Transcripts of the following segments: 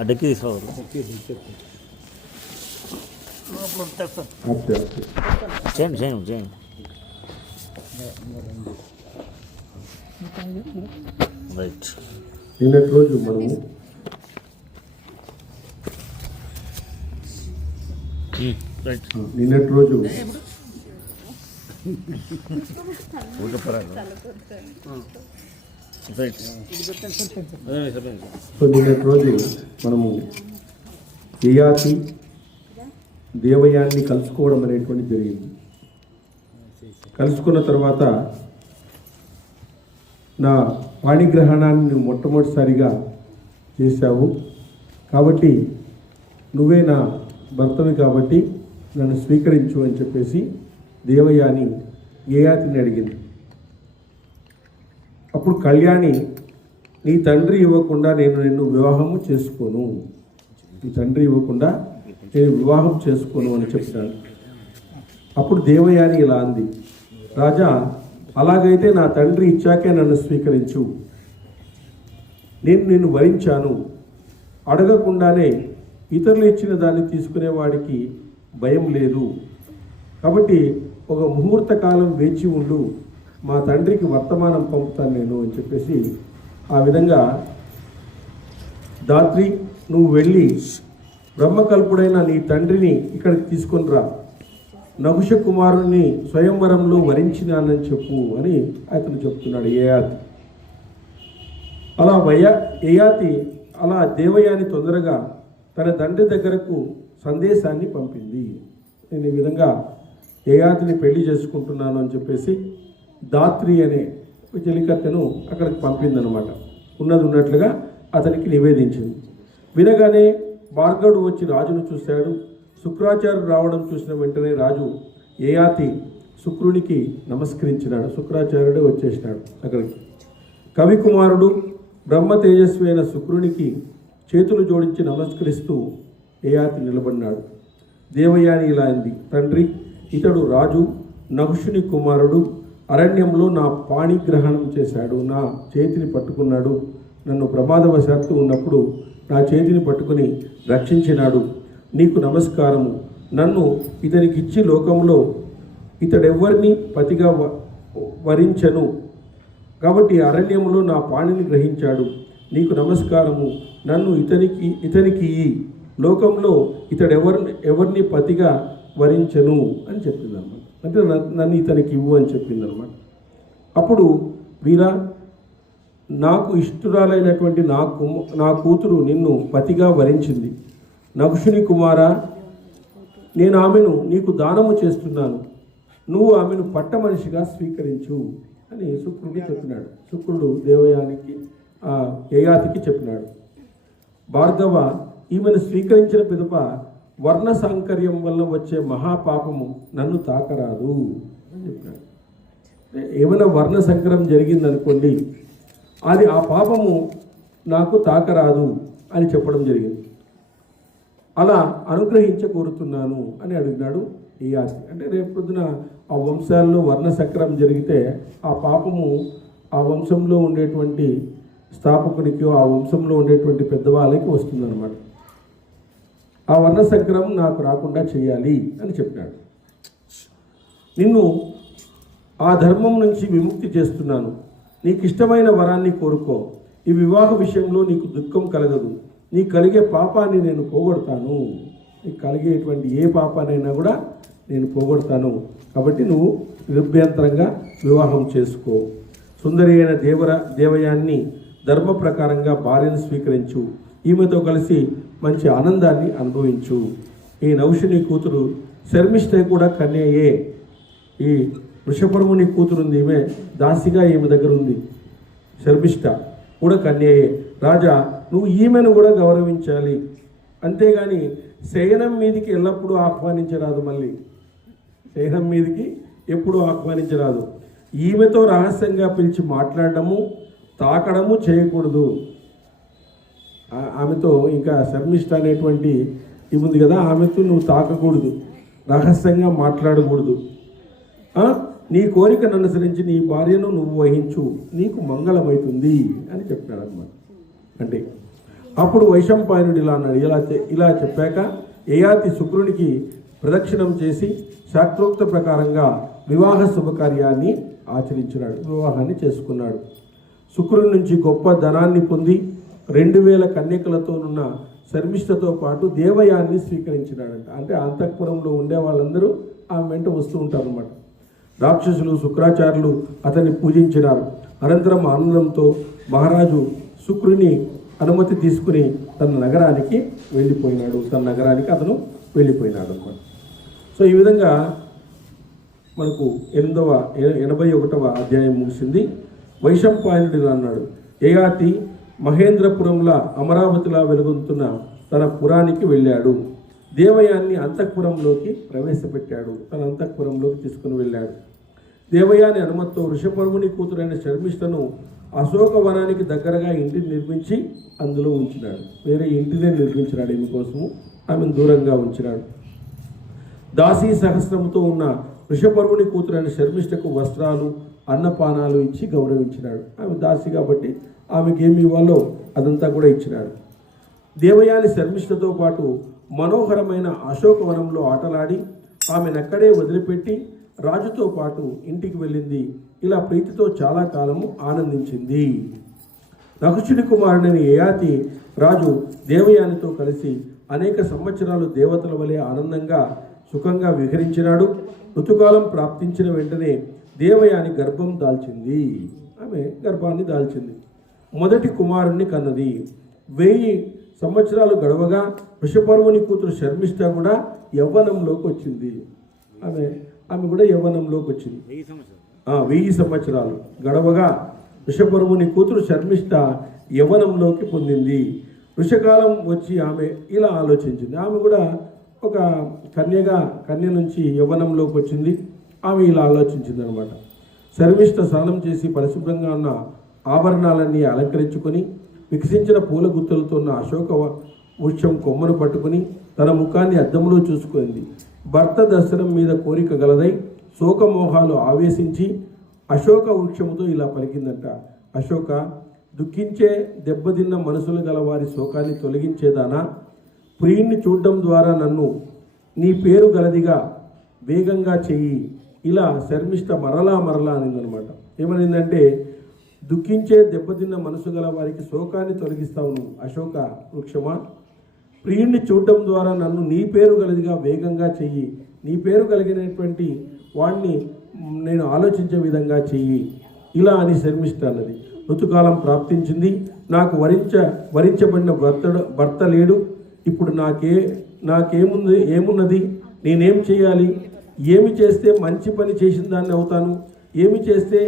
అడ్డకి తీసుకోవాలి. చేయండి చేయండి చేయండి. రైట్. నిన్నటి రోజు మనము నిన్నటి రోజు నిన్నటి రోజు మనము యయాతి దేవయాన్ని కలుసుకోవడం అనేటువంటి జరిగింది. కలుసుకున్న తర్వాత నా పాణిగ్రహణాన్ని మొట్టమొదటిసారిగా చేశావు కాబట్టి నువ్వే నా భర్తవి కాబట్టి నన్ను స్వీకరించు అని చెప్పేసి దేవయాని యయాతిని అడిగింది. అప్పుడు కళ్యాణి, నీ తండ్రి ఇవ్వకుండా నేను నిన్ను వివాహము చేసుకోను, నీ తండ్రి ఇవ్వకుండా నేను వివాహం చేసుకోను అని చెప్పాను. అప్పుడు దేవయాని ఇలా అంది, రాజా అలాగైతే నా తండ్రి ఇచ్చాకే నన్ను స్వీకరించు. నేను నిన్ను వరించాను, అడగకుండానే ఇతరులు ఇచ్చిన దాన్ని తీసుకునేవాడికి భయం లేదు కాబట్టి ఒక ముహూర్త కాలం వేచి ఉండు, మా తండ్రికి వర్తమానం పంపుతాను నేను అని చెప్పేసి ఆ విధంగా దాత్రి నువ్వు వెళ్ళి బ్రహ్మకల్పుడైన నీ తండ్రిని ఇక్కడికి తీసుకొని రా, నహుష కుమారుని స్వయంవరంలో వరించినానని చెప్పు అని అతను చెప్తున్నాడు యయాతి. అలా యయాతి అలా దేవయాని తొందరగా తన తండ్రి దగ్గరకు సందేశాన్ని పంపింది. నేను ఈ విధంగా యయాతిని పెళ్లి చేసుకుంటున్నాను అని చెప్పేసి దాత్రి అనే చెలికత్తెను అక్కడికి పంపిందనమాట. ఉన్నది ఉన్నట్లుగా అతనికి నివేదించింది. వినగానే భార్గవుడు వచ్చి రాజును చూశాడు. శుక్రాచార్యుడు రావడం చూసిన వెంటనే రాజు యయాతి శుక్రునికి నమస్కరించినాడు. శుక్రాచార్యుడు వచ్చేసినాడు అక్కడికి. కవికుమారుడు బ్రహ్మ తేజస్వి అయిన శుక్రునికి చేతులు జోడించి నమస్కరిస్తూ యయాతి నిలబడినాడు. దేవయాని ఇలా అంది, తండ్రి ఇతడు రాజు నహుషుని కుమారుడు, అరణ్యంలో నా పాణిగ్రహణం చేశాడు, నా చేతిని పట్టుకున్నాడు, నన్ను ప్రమాదవశాత్తు ఉన్నప్పుడు నా చేతిని పట్టుకుని రక్షించినాడు. నీకు నమస్కారము. నన్ను ఇతనికిచ్చి లోకంలో ఇతడెవ్వరిని పతిగా వరించను కాబట్టి అరణ్యంలో నా పాణిని గ్రహించాడు. నీకు నమస్కారము. నన్ను ఇతనికి లోకంలో ఎవరిని పతిగా వరించను అని చెప్పిందన్నమాట. అంటే నన్ను ఇతనికి ఇవ్వు అని చెప్పిందనమాట. అప్పుడు వీరా నాకు ఇష్టురాలైనటువంటి నా కూతురు నిన్ను పతిగా వరించింది. నహుషుని కుమారా, నేను ఆమెను నీకు దానము చేస్తున్నాను, నువ్వు ఆమెను పట్ట మనిషిగా స్వీకరించు అని శుక్రుడికి చెప్పినాడు. శుక్రుడు దేవయానికి యయాతికి చెప్పినాడు. భార్గవ, ఈమెను స్వీకరించిన పిదప వర్ణ సాంకర్యం వల్ల వచ్చే మహాపాపము నన్ను తాకరాదు అని చెప్పినాడు. ఏమైనా వర్ణ సంకరం జరిగిందనుకోండి, అది ఆ పాపము నాకు తాకరాదు అని చెప్పడం జరిగింది. అలా అనుగ్రహించ కోరుతున్నాను అని అడిగినాడు యయాతి. అంటే రేపు పొద్దున ఆ వంశాల్లో వర్ణ సంకరం జరిగితే ఆ పాపము ఆ వంశంలో ఉండేటువంటి స్థాపకునికి, ఆ వంశంలో ఉండేటువంటి పెద్దవాళ్ళకి వస్తుందన్నమాట. ఆ వర్ణ సంకరం నాకు రాకుండా చేయాలి అని చెప్పాడు. నిన్ను ఆ ధర్మం నుంచి విముక్తి చేస్తున్నాను, నీకు ఇష్టమైన వరాన్ని కోరుకో, ఈ వివాహ విషయంలో నీకు దుఃఖం కలగదు, నీకు కలిగే పాపాన్ని నేను పోగొడతాను, నీకు కలిగేటువంటి ఏ పాపానైనా కూడా నేను పోగొడతాను, కాబట్టి నువ్వు నిర్భ్యంతరంగా వివాహం చేసుకో. సుందరి అయిన దేవయాన్ని ధర్మ ప్రకారంగా భార్యను స్వీకరించు, ఈమెతో కలిసి మంచి ఆనందాన్ని అనుభవించు. ఈ నహుషుని కూతురు శర్మిష్ఠ కూడా కన్యయే. ఈ వృషపర్వుని కూతురుంది, ఈమె దాసిగా ఈమె దగ్గర ఉంది. శర్మిష్ఠ కూడా కన్యయే. రాజా, నువ్వు ఈమెను కూడా గౌరవించాలి, అంతేగాని శయనం మీదికి ఎల్లప్పుడూ ఆహ్వానించరాదు. మళ్ళీ శయనం మీదికి ఎప్పుడూ ఆహ్వానించరాదు. ఈమెతో రహస్యంగా పిలిచి మాట్లాడడము, తాకడము చేయకూడదు. ఆమెతో ఇంకా శర్మిష్ఠ అనేటువంటి ఇవి ఉంది కదా, ఆమెతో నువ్వు తాకకూడదు, రహస్యంగా మాట్లాడకూడదు. నీ కోరికను అనుసరించి నీ భార్యను నువ్వు వహించు, నీకు మంగళమవుతుంది అని చెప్పినాడు అనమాట. అంటే అప్పుడు వైశంపాయనుడు ఇలా అన్నాడు. ఇలా చెప్పాక యయాతి శుక్రునికి ప్రదక్షిణం చేసి శాస్త్రోక్త ప్రకారంగా వివాహ శుభకార్యాన్ని ఆచరించినాడు, వివాహాన్ని చేసుకున్నాడు. శుక్రుని నుంచి గొప్ప ధనాన్ని పొంది 2000 కన్యకలతోనున్న శర్మిష్ఠతో పాటు దేవయాన్ని స్వీకరించినాడంట. అంటే అంతఃపురంలో ఉండే వాళ్ళందరూ ఆమె వెంట వస్తూ ఉంటారు అన్నమాట. రాక్షసులు శుక్రాచార్యులు అతన్ని పూజించినారు. అనంతరం ఆనందంతో మహారాజు శుక్రుని అనుమతి తీసుకుని తన నగరానికి అతను వెళ్ళిపోయినాడు అనమాట. సో ఈ విధంగా మనకు 81వ అధ్యాయం ముగిసింది. వైశంపాయనుడు ఇలా అన్నాడు. యయాతి మహేంద్రపురంలా అమరావతిలా వెలుగొందుతున్న తన పురానికి వెళ్ళాడు. దేవయాన్ని అంతఃపురంలోకి ప్రవేశపెట్టాడు, తన అంతఃపురంలోకి తీసుకుని వెళ్ళాడు. దేవయాని అనుమతితో వృషపర్వుని కూతురైన శర్మిష్ఠను అశోకవనానికి దగ్గరగా ఇంటిని నిర్మించి అందులో ఉంచినాడు. వేరే ఇంటినే నిర్మించినాడు ఈమె కోసము, ఆమెను దూరంగా ఉంచినాడు. దాసీ సహస్రముతో ఉన్న వృషపర్వుని కూతురైన శర్మిష్ఠకు వస్త్రాలు అన్నపానాలు ఇచ్చి గౌరవించినాడు. ఆమె దాసి కాబట్టి ఆమెకి ఏమి ఇవ్వాలో అదంతా కూడా ఇచ్చినాడు. దేవయాని శర్మిష్ఠతో పాటు మనోహరమైన అశోకవనంలో ఆటలాడి ఆమెనక్కడే వదిలిపెట్టి రాజుతో పాటు ఇంటికి వెళ్ళింది. ఇలా ప్రీతితో చాలా కాలము ఆనందించింది. నకుచుడి కుమారుడైన యయాతి రాజు దేవయానితో కలిసి అనేక సంవత్సరాలు దేవతల వలె ఆనందంగా సుఖంగా విహరించినాడు. ఋతుకాలం ప్రాప్తించిన వెంటనే దేవయాని గర్భం దాల్చింది. ఆమె గర్భాన్ని దాల్చింది. మొదటి కుమారుణ్ణి కన్నది. 1000 సంవత్సరాలు గడవగా వృషపర్వుని కూతురు శర్మిష్ఠ కూడా యవ్వనంలోకి వచ్చింది. ఆమె కూడా యవ్వనంలోకి వచ్చింది. 1000 సంవత్సరాలు గడవగా వృషపర్వుని కూతురు శర్మిష్ఠ యవ్వనంలోకి పొందింది. వృషకాలం వచ్చి ఆమె ఇలా ఆలోచించింది. ఆమె కూడా ఒక కన్య నుంచి యవ్వనంలోకి వచ్చింది. ఆమె ఇలా ఆలోచించింది అనమాట. శర్మిష్ఠ స్నానం చేసి పరిశుభ్రంగా ఉన్న ఆభరణాలన్నీ అలంకరించుకొని వికసించిన పూల గుత్తలతో ఉన్న అశోక వృక్షం కొమ్మను పట్టుకుని తన ముఖాన్ని అద్దంలో చూసుకుంది. భర్త దర్శనం మీద కోరిక గలదై శోకమోహాలు ఆవేశించి అశోక వృక్షముతో ఇలా పలికిందంట. అశోక, దుఃఖించే దెబ్బతిన్న మనసులు గల వారి శోకాన్ని తొలగించేదానా, ప్రియుణ్ణి చూడడం ద్వారా నన్ను నీ పేరు గలదిగా వేగంగా చెయ్యి. ఇలా శర్మిష్ఠ మరలా అనిందనమాట. ఏమనిందంటే, దుఃఖించే దెబ్బతిన్న మనసు గల వారికి శోకాన్ని తొలగిస్తావు నువ్వు అశోక వృక్షమా, ప్రియుణ్ణి చూడడం ద్వారా నన్ను నీ పేరు గలదిగా వేగంగా చెయ్యి. నీ పేరు కలిగినటువంటి వాణ్ణి నేను ఆలోచించే విధంగా చెయ్యి. ఇలా అని శర్మిష్ఠ అన్నది. ఋతుకాలం ప్రాప్తించింది. నాకు వరించబడిన భర్త లేడు. ఇప్పుడు ఏమున్నది? నేనేం చేయాలి? ఏమి చేస్తే మంచి పని చేసిన దాన్ని అవుతాను, ఏమి చేస్తే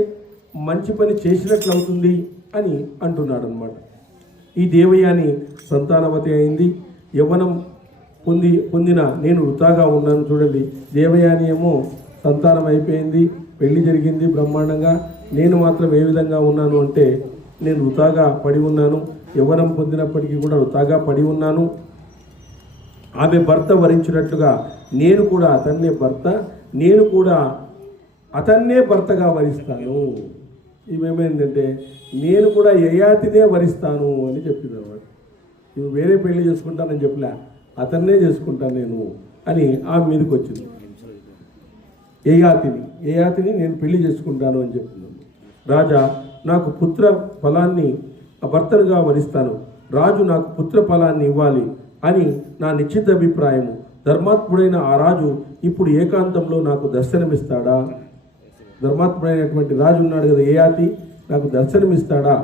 మంచి పని చేసినట్లు అవుతుంది అని అంటున్నాడు అనమాట. ఈ దేవయాని సంతానవతి అయింది. యవ్వనం పొందిన నేను వృతాగా ఉన్నాను. చూడండి, దేవయాని ఏమో సంతానం అయిపోయింది, పెళ్లి జరిగింది బ్రహ్మాండంగా. నేను మాత్రం ఏ విధంగా ఉన్నాను అంటే, నేను వృతాగా పడి ఉన్నాను. యవ్వనం పొందినప్పటికీ కూడా వృతాగా పడి ఉన్నాను. ఆమె భర్త వరించినట్లుగా నేను కూడా అతన్నే భర్తగా వరిస్తాను. ఇవేమైందంటే, నేను కూడా యయాతినే వరిస్తాను అని చెప్పింది అన్నమాట. ఇవి వేరే పెళ్లి చేసుకుంటానని చెప్పలే, అతన్నే చేసుకుంటాను నేను అని ఆమె మీదకి వచ్చింది. యయాతిని నేను పెళ్లి చేసుకుంటాను అని చెప్తున్నాను. రాజా, నాకు పుత్ర ఫలాన్ని భర్తలుగా వరిస్తాను. రాజు నాకు పుత్ర ఫలాన్ని ఇవ్వాలి అని నా నిశ్చిత అభిప్రాయము. ధర్మాత్ముడైన ఆ రాజు ఇప్పుడు ఏకాంతంలో నాకు దర్శనమిస్తాడా? ధర్మాత్ముడైనటువంటి రాజు ఉన్నాడు కదా యయాతి, నాకు దర్శనమిస్తాడా?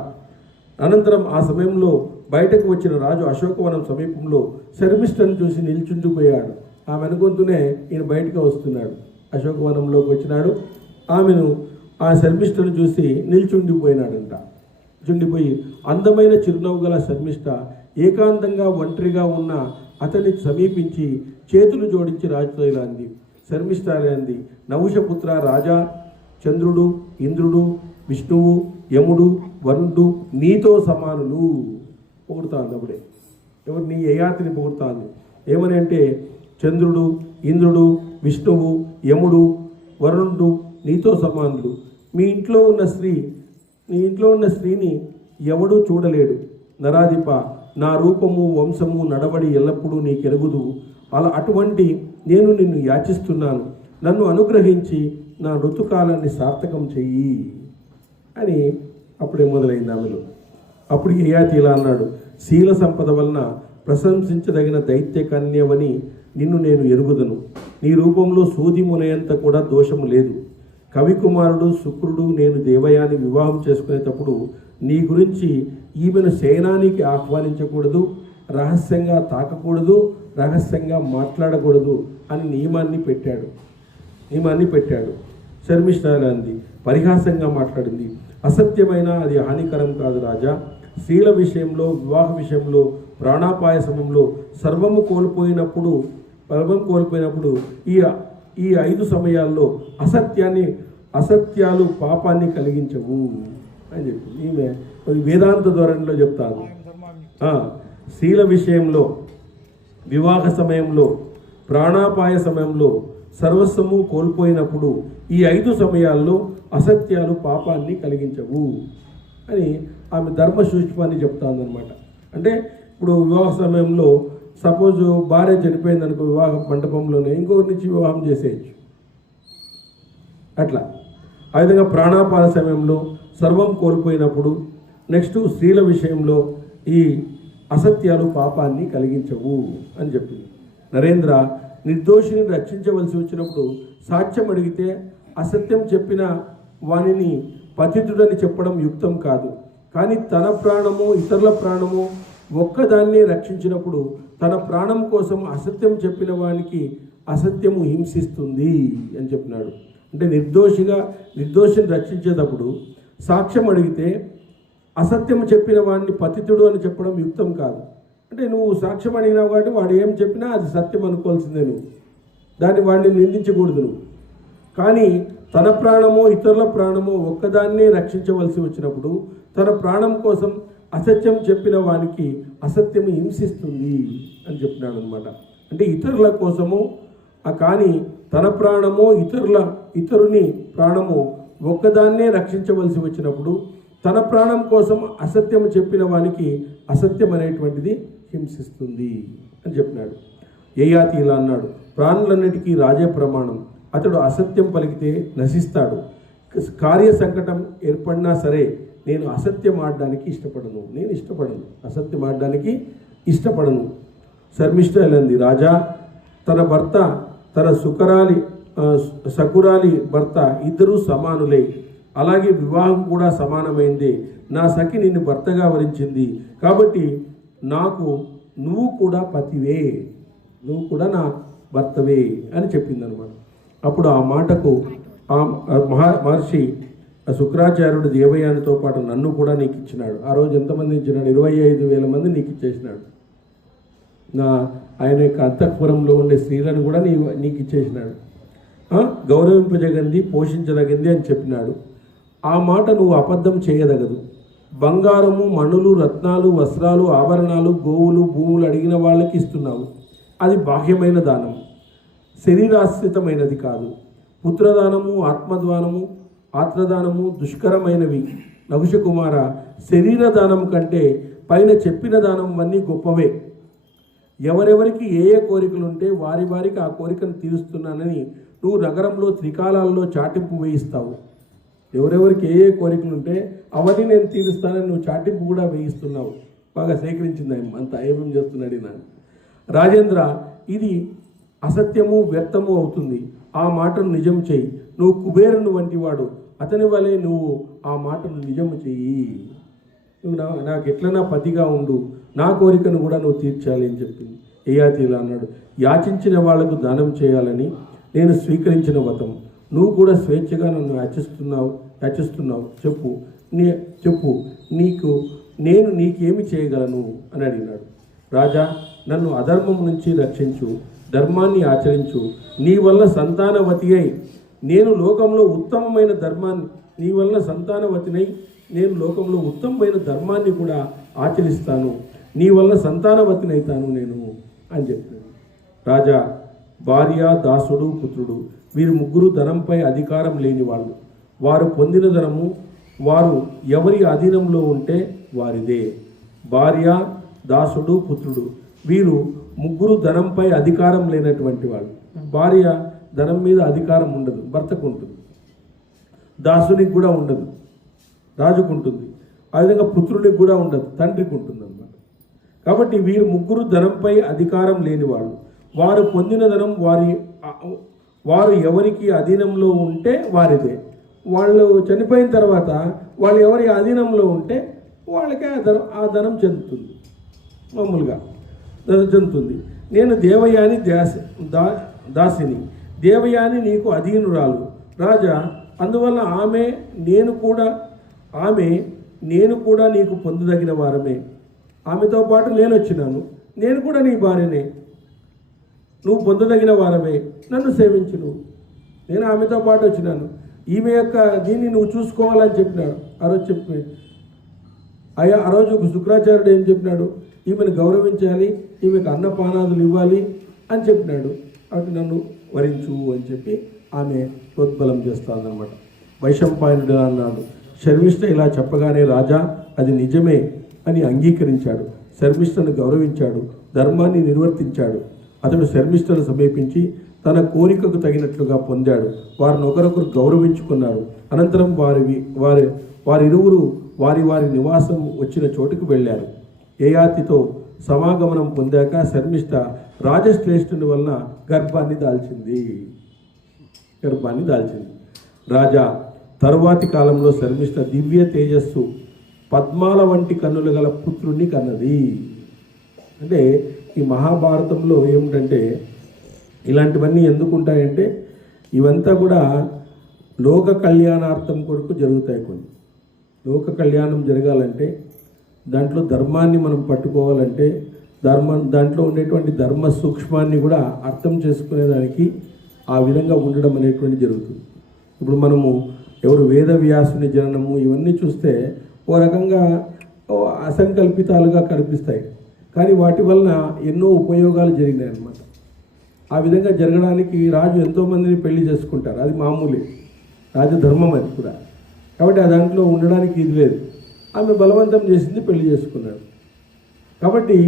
అనంతరం ఆ సమయంలో బయటకు వచ్చిన రాజు అశోకవనం సమీపంలో శర్మిష్ఠను చూసి నిల్చుండిపోయాడు. ఆమె అనుకుంటూనే ఈయన బయటకు వస్తున్నాడు. అశోకవనంలోకి వచ్చినాడు. ఆ శర్మిష్ఠను చూసి నిల్చుండిపోయినాడంట. చుండిపోయి అందమైన చిరునవ్వు గల శర్మిష్ఠ ఏకాంతంగా ఒంటరిగా ఉన్న అతన్ని సమీపించి చేతులు జోడించి రాజుతో ఇలా అంది. శర్మిష్ఠ అంది, నహుషపుత్ర రాజా, చంద్రుడు, ఇంద్రుడు, విష్ణువు, యముడు, వరుణుడు నీతో సమానులు. పొగుడుతాంది అప్పుడే. ఎవరు? నీ యయాతిని పొగుడుతాంది. ఏమని అంటే, చంద్రుడు, ఇంద్రుడు, విష్ణువు, యముడు, వరుణుడు నీతో సమానులు. నీ ఇంట్లో ఉన్న స్త్రీని ఎవడూ చూడలేడు. నరాధిప, నా రూపము వంశము నడవడి ఎల్లప్పుడూ నీకెరుగుదు. అటువంటి నేను నిన్ను యాచిస్తున్నాను. నన్ను అనుగ్రహించి నా ఋతుకాలాన్ని సార్థకం చెయ్యి అని అప్పుడే మొదలైంది ఆమెలో. అప్పుడు యయాతి ఇలా అన్నాడు, శీల సంపద వలన ప్రశంసించదగిన దైత్య కన్యవని నిన్ను నేను ఎరుగుదను. నీ రూపంలో సూది మునయంత కూడా దోషము లేదు. కవికుమారుడు శుక్రుడు నేను దేవయాని వివాహం చేసుకునేటప్పుడు నీ గురించి ఈమెను శయనానికి ఆహ్వానించకూడదు, రహస్యంగా తాకకూడదు, రహస్యంగా మాట్లాడకూడదు అని నియమాన్ని పెట్టాడు. శర్మిష్ఠాలంది పరిహాసంగా మాట్లాడింది. అసత్యమైన అది హానికరం కాదు రాజా. స్త్రీల విషయంలో, వివాహ విషయంలో, ప్రాణాపాయ సమయంలో సర్వము కోల్పోయినప్పుడు ఈ 5 సమయాల్లో అసత్యాలు పాపాన్ని కలిగించవు అని చెప్పి ఈమె వేదాంత ధోరణిలో చెప్తాను. స్త్రీల విషయంలో, వివాహ సమయంలో, ప్రాణాపాయ సమయంలో సర్వస్వము కోల్పోయినప్పుడు ఈ 5 సమయాల్లో అసత్యాలు పాపాన్ని కలిగించవు అని ఆమె ధర్మ సూక్ష్మాన్ని చెప్తాందనమాట. అంటే ఇప్పుడు వివాహ సమయంలో సపోజ్ భార్య చనిపోయింది అనుకో, వివాహ మంటపంలోనే ఇంకొకరి నుంచి వివాహం చేసేయచ్చు అట్లా. ఆ విధంగా ప్రాణాపాయ సమయంలో సర్వం కోల్పోయినప్పుడు, నెక్స్ట్ స్త్రీల విషయంలో ఈ అసత్యాలు పాపాన్ని కలిగించవు అని చెప్పింది. నరేంద్ర, నిర్దోషిని రక్షించవలసి వచ్చినప్పుడు సాక్ష్యం అడిగితే అసత్యం చెప్పిన వానిని పతితుడని చెప్పడం యుక్తం కాదు. కానీ తన ప్రాణము ఇతరుల ప్రాణము ఒక్కదాన్నే రక్షించినప్పుడు తన ప్రాణం కోసం అసత్యం చెప్పిన వానికి అసత్యము హింసిస్తుంది అని చెప్పినాడు. అంటే నిర్దోషిని రక్షించేటప్పుడు సాక్ష్యం అడిగితే అసత్యం చెప్పిన వాడిని పతితుడు అని చెప్పడం యుక్తం కాదు. అంటే నువ్వు సాక్ష్యం అడిగినావు కాబట్టి వాడు ఏం చెప్పినా అది సత్యం అనుకోవాల్సిందే, నువ్వు వాడిని నిందించకూడదు నువ్వు. కానీ తన ప్రాణమో ఇతరుల ప్రాణమో ఒక్కదాన్నే రక్షించవలసి వచ్చినప్పుడు తన ప్రాణం కోసం అసత్యం చెప్పిన వానికి అసత్యము హింసిస్తుంది అని చెప్పినాడు అనమాట. అంటే ఇతరుల కోసము కానీ తన ప్రాణమో ఇతరుని ప్రాణము ఒక్కదాన్నే రక్షించవలసి వచ్చినప్పుడు తన ప్రాణం కోసం అసత్యం చెప్పిన వానికి అసత్యం అనేటువంటిది హింసిస్తుంది అని చెప్పినాడు. యయాతి ఇలా అన్నాడు, ప్రాణులన్నిటికీ రాజే ప్రమాణం. అతడు అసత్యం పలికితే నశిస్తాడు. కార్య సంకటం ఏర్పడినా సరే నేను అసత్యం ఆడడానికి ఇష్టపడను. అసత్యం ఆడడానికి ఇష్టపడను. శర్మిష్ఠలంది, రాజా, తన భర్త తన సకురాలి భర్త ఇద్దరూ సమానులే. అలాగే వివాహం కూడా సమానమైంది. నా సఖి నిన్ను భర్తగా వరించింది కాబట్టి నువ్వు కూడా పతివే, నువ్వు కూడా నా భర్తవే అని చెప్పిందనమాట. అప్పుడు ఆ మాటకు ఆ మహర్షి శుక్రాచార్యుడు దేవయానితో పాటు నన్ను కూడా నీకు ఇచ్చినాడు. ఆ రోజు ఎంతమంది ఇచ్చినాడు? 25,000 మంది నీకు ఇచ్చేసినాడు. ఆయన యొక్క అంతఃపురంలో ఉండే స్త్రీలను కూడా నీకు ఇచ్చేసినాడు. గౌరవింపజగింది, పోషించదగింది అని చెప్పినాడు. ఆ మాట నువ్వు అబద్ధం చేయదగదు. బంగారము, మణులు, రత్నాలు, వస్త్రాలు, ఆభరణాలు, గోవులు, భూములు అడిగిన వాళ్ళకి ఇస్తున్నావు. అది బాహ్యమైన దానం, శరీరాశ్రితమైనది కాదు. పుత్రదానము, ఆత్మదానము దుష్కరమైనవి. నహుషకుమార, శరీర దానం కంటే పైన చెప్పిన దానం అన్నీ గొప్పవే. ఎవరెవరికి ఏ కోరికలుంటే వారికి ఆ కోరికను తీరుస్తున్నానని నువ్వు నగరంలో త్రికాలాల్లో చాటింపు వేయిస్తావు. ఎవరెవరికి ఏ కోరికలుంటే అవన్నీ నేను తీరుస్తానని నువ్వు చాటింపు కూడా వేయిస్తున్నావు. బాగా సేకరించింది ఆయన అంత ఏమేం చేస్తున్నాడు నా రాజేంద్ర. ఇది అసత్యము, వ్యర్థము అవుతుంది. ఆ మాటను నిజం చెయ్యి. నువ్వు కుబేరుని వంటి వాడు, అతని వలె నువ్వు ఆ మాటను నిజము చెయ్యి. నువ్వు నాకు ఎట్లనా పతిగా ఉండు, నా కోరికను కూడా నువ్వు తీర్చాలి అని చెప్పింది. యయాతి ఇలా అన్నాడు, యాచించిన వాళ్లకు దానం చేయాలని నేను స్వీకరించిన వ్రతం. నువ్వు కూడా స్వేచ్ఛగా నన్ను యాచిస్తున్నావు. చెప్పు నేను నీకేమి చేయగలను అని అడిగినాడు. రాజా, నన్ను అధర్మం నుంచి రక్షించు, ధర్మాన్ని ఆచరించు. నీ వల్ల సంతానవతి అయి నేను లోకంలో ఉత్తమమైన ధర్మాన్ని కూడా ఆచరిస్తాను. నీ వల్ల సంతానవతినైతాను నేను అని చెప్పాడు. రాజా, భార్య, దాసుడు, పుత్రుడు వీరు ముగ్గురు ధనంపై అధికారం లేని వాళ్ళు. వారు పొందిన ధనము వారు ఎవరి అధీనంలో ఉంటే వారిదే. భార్య, దాసుడు, పుత్రుడు వీరు ముగ్గురు ధనంపై అధికారం లేనటువంటి వాళ్ళు. భార్య ధనం మీద అధికారం ఉండదు, భర్తకు ఉంటుంది. దాసునికి కూడా ఉండదు, రాజుకు ఉంటుంది. ఆ విధంగా పుత్రునికి కూడా ఉండదు, తండ్రికి ఉంటుంది అన్నమాట. కాబట్టి వీరు ముగ్గురు ధనంపై అధికారం లేని వాళ్ళు. వారు పొందిన ధనం వారు ఎవరికి అధీనంలో ఉంటే వారిదే. వాళ్ళు చనిపోయిన తర్వాత వాళ్ళు ఎవరి అధీనంలో ఉంటే వాళ్ళకే ఆ ధనం చెందుతుంది, మామూలుగా చెందుతుంది. నేను దేవయాని దాసిని, దేవయాని నీకు అధీనురాలు రాజా. అందువల్ల నేను కూడా నీకు పొందదగిన వారమే. ఆమెతో పాటు నేను వచ్చినాను, నేను కూడా నీ భార్యనే. నువ్వు పొందదగిన వారమే, నన్ను సేవించు నువ్వు. నేను ఆమెతో పాటు వచ్చినాను, ఈమె యొక్క దీన్ని నువ్వు చూసుకోవాలని చెప్పినాడు. ఆ రోజు శుక్రాచార్యుడు ఏం చెప్పినాడు? ఈమెను గౌరవించాలి, ఈమెకు అన్నపానాదులు ఇవ్వాలి అని చెప్పినాడు. కాబట్టి నన్ను వరించు అని చెప్పి ఆమె ప్రోద్బలం చేస్తానన్నమాట. వైశంపాయనుడు అన్నాడు. శర్మిష్ఠ ఇలా చెప్పగానే రాజా అది నిజమే అని అంగీకరించాడు. శర్మిష్ఠను గౌరవించాడు, ధర్మాన్ని నిర్వర్తించాడు. అతడు శర్మిష్ఠను సమీపించి తన కోరికకు తగినట్లుగా పొందాడు. వారిని ఒకరొకరు గౌరవించుకున్నారు. అనంతరం వారిరువురు వారి నివాసం వచ్చిన చోటుకు వెళ్ళారు. యయాతితో సమాగమనం పొందాక శర్మిష్ఠ రాజశ్రేష్ఠుని వలన గర్భాన్ని దాల్చింది. రాజా తరువాతి కాలంలో శర్మిష్ఠ దివ్య తేజస్సు పద్మాల వంటి కన్నులు గల పుత్రుణ్ణి కన్నది. అంటే ఈ మహాభారతంలో ఏమిటంటే ఇలాంటివన్నీ ఎందుకు ఉంటాయంటే ఇవంతా కూడా లోక కళ్యాణార్థం కొరకు జరుగుతాయి. కొన్ని లోక కళ్యాణం జరగాలంటే దాంట్లో ధర్మాన్ని మనం పట్టుకోవాలంటే దాంట్లో ఉండేటువంటి ధర్మ సూక్ష్మాన్ని కూడా అర్థం చేసుకునేదానికి ఆ విధంగా ఉండడం అనేటువంటి జరుగుతుంది. ఇప్పుడు మనము ఎవరు వేదవ్యాసుని జననము ఇవన్నీ చూస్తే ఓ రకంగా అసంకల్పితాలుగా కనిపిస్తాయి, కానీ వాటి వలన ఎన్నో ఉపయోగాలు జరిగినాయి అన్నమాట. ఆ విధంగా జరగడానికి రాజు ఎంతోమందిని పెళ్లి చేసుకుంటారు, అది మామూలే, రాజధర్మం అది కూడా. కాబట్టి ఆ దాంట్లో ఉండడానికి ఇది లేదు. ఆమె బలవంతం చేసింది, పెళ్లి చేసుకున్నాడు. కాబట్టి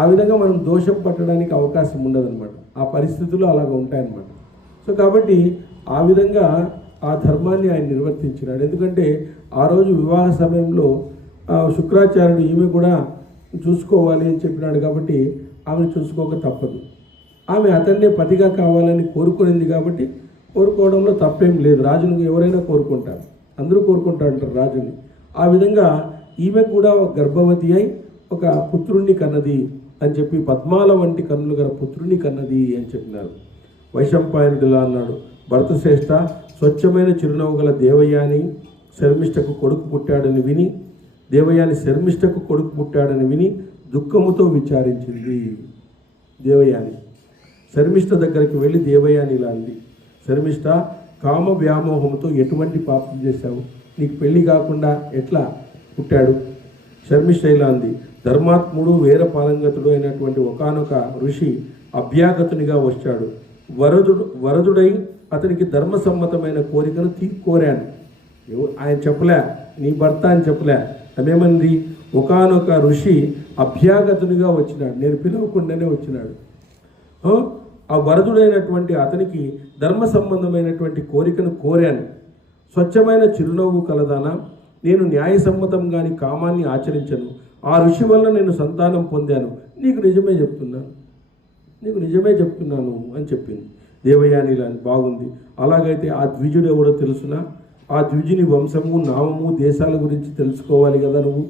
ఆ విధంగా మనం దోషం పట్టడానికి అవకాశం ఉండదన్నమాట. ఆ పరిస్థితులు అలాగ ఉంటాయన్నమాట. సో కాబట్టి ఆ విధంగా ఆ ధర్మాన్ని ఆయన నిర్వర్తించినాడు. ఎందుకంటే ఆ రోజు వివాహ సమయంలో శుక్రాచార్యుడు ఈమె కూడా చూసుకోవాలి అని చెప్పినాడు. కాబట్టి ఆమెను చూసుకోక తప్పదు. ఆమె అతన్నే పతిగా కావాలని కోరుకునింది కాబట్టి కోరుకోవడంలో తప్పేం లేదు. రాజును ఎవరైనా కోరుకుంటారు, అందరూ కోరుకుంటారు రాజుని. ఆ విధంగా ఈమె కూడా గర్భవతి అయి ఒక పుత్రుణ్ణి కన్నది అని చెప్పి పద్మాల వంటి కన్నులు గల పుత్రుణ్ణి కన్నది అని చెప్పినారు. వైశంపాయనుడిలా అన్నాడు, భరతశ్రేష్ఠ స్వచ్ఛమైన చిరునవ్వు గల దేవయాని శర్మిష్ఠకు కొడుకు పుట్టాడని విని దుఃఖముతో విచారించింది. దేవయాని శర్మిష్ఠ దగ్గరికి వెళ్ళి దేవయాని ఇలా అంది, శర్మిష్ఠ కామ వ్యామోహంతో ఎటువంటి పాపం చేశావు? నీకు పెళ్లి కాకుండా ఎట్లా పుట్టాడు? శర్మిష్ఠ ఇలా అంది, ధర్మాత్ముడు వీరపాలంగతుడు అయినటువంటి ఒకానొక ఋషి అభ్యాగతునిగా వచ్చాడు. వరదుడై అతనికి ధర్మసమ్మతమైన కోరికను కోరాను. ఆయన చెప్పలే, నీ భర్త అని చెప్పలే. అదేమంది, ఒకానొక ఋషి అభ్యాగతునిగా వచ్చినాడు, నేను పిలవకుండానే వచ్చినాడు. ఆ వరదుడైనటువంటి అతనికి ధర్మ సంబంధమైనటువంటి కోరికను కోరాను. స్వచ్ఛమైన చిరునవ్వు కలదానా, నేను న్యాయసమ్మతంగాని కామాన్ని ఆచరించను. ఆ ఋషి వల్ల నేను సంతానం పొందాను. నీకు నిజమే చెప్తున్నాను అని చెప్పింది. దేవయాని ఇలా బాగుంది. అలాగైతే ఆ ద్విజుడు ఎవడో తెలుసునా? ఆ ద్విజుని వంశము, నామము, దేశాల గురించి తెలుసుకోవాలి కదా నువ్వు.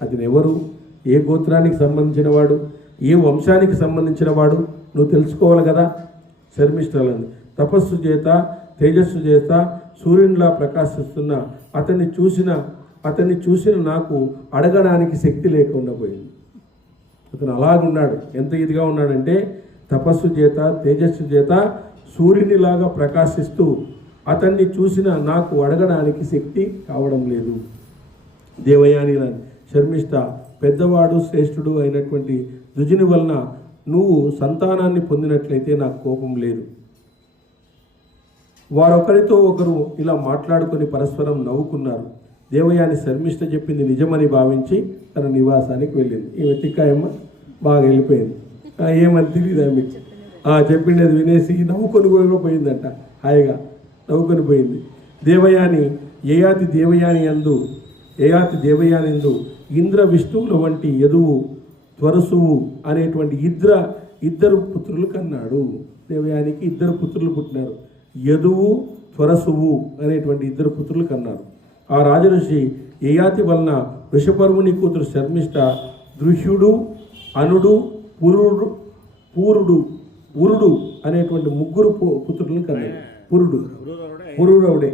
అతను ఎవరు, ఏ గోత్రానికి సంబంధించిన వాడు, ఏ వంశానికి సంబంధించిన వాడు నువ్వు తెలుసుకోవాలి కదా. శర్మిష్ఠలని తపస్సు చేత తేజస్సు చేత సూర్యునిలా ప్రకాశిస్తున్న అతన్ని చూసిన నాకు అడగడానికి శక్తి లేకుండా పోయింది. అతను అలాగున్నాడు. ఎంత ఇదిగా ఉన్నాడంటే తపస్సు చేత తేజస్సు చేత సూర్యునిలాగా ప్రకాశిస్తూ అతన్ని చూసిన నాకు అడగడానికి శక్తి కావడం లేదు. దేవయాని శర్మిష్ఠ పెద్దవాడు శ్రేష్ఠుడు అయినటువంటి ద్విజుని వలన నువ్వు సంతానాన్ని పొందినట్లయితే నాకు కోపం లేదు. వారొకరితో ఒకరు ఇలా మాట్లాడుకొని పరస్పరం నవ్వుకున్నారు. దేవయాని శర్మిష్ఠ చెప్పింది నిజమని భావించి తన నివాసానికి వెళ్ళింది. ఈమె తిక్కాయమ్మ బాగా వెళ్ళిపోయింది. ఏమని తెలియదు ఆమె. చెప్పిండేది వినేసి నవ్వుకొని కూడా పోయిందంట. హాయిగా నవ్వుకొని పోయింది. దేవయాని యయాతి దేవయాని యందు ఇంద్ర విష్ణువుల వంటి యదువు త్వరసువు అనేటువంటి ఇద్దరు పుత్రులు కన్నాడు. దేవయానికి ఇద్దరు పుత్రులు పుట్టినారు. యదువు త్వరసువు అనేటువంటి ఇద్దరు పుత్రులు కన్నారు. ఆ రాజఋషి యయాతి వలన వృషపర్వుని కూతురు శర్మిష్ఠ దృశ్యుడు, అనుడు, ఉరుడు అనేటువంటి ముగ్గురు పుత్రులను కన్నాడు. పురుడవుడే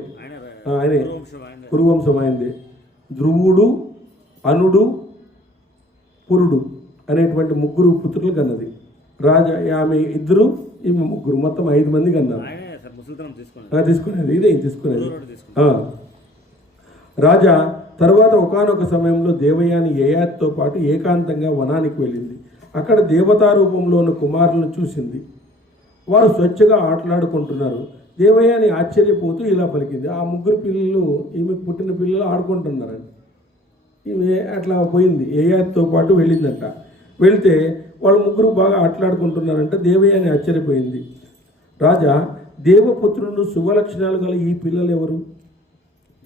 ఆయనే, కురువంశం ఆయనదే. ధ్రువుడు, అనుడు, పురుడు అనేటువంటి ముగ్గురు పుత్రులు కన్నది. ఆమె ఇద్దరు, ఈమె ముగ్గురు, మొత్తం 5 మంది కన్నారు. తీసుకునేది ఇదే తీసుకునేది. రాజా తర్వాత ఒకానొక సమయంలో దేవయాని యయాతితో పాటు ఏకాంతంగా వనానికి వెళ్ళింది. అక్కడ దేవతా రూపంలో ఉన్న కుమారులను చూసింది. వారు స్వచ్ఛగా ఆటలాడుకుంటున్నారు. దేవయాని ఆశ్చర్యపోతూ ఇలా పలికింది. ఆ ముగ్గురు పిల్లలు, ఈమెకు పుట్టిన పిల్లలు ఆడుకుంటున్నారండి. ఈమె అట్లా పోయింది, యయాతితో పాటు వెళ్ళిందంట. వెళ్తే వాళ్ళు ముగ్గురు బాగా ఆటలాడుకుంటున్నారంట. దేవయాని ఆశ్చర్యపోయింది. రాజా, దేవపుత్రులు శుభలక్షణాలు గల ఈ పిల్లలు ఎవరు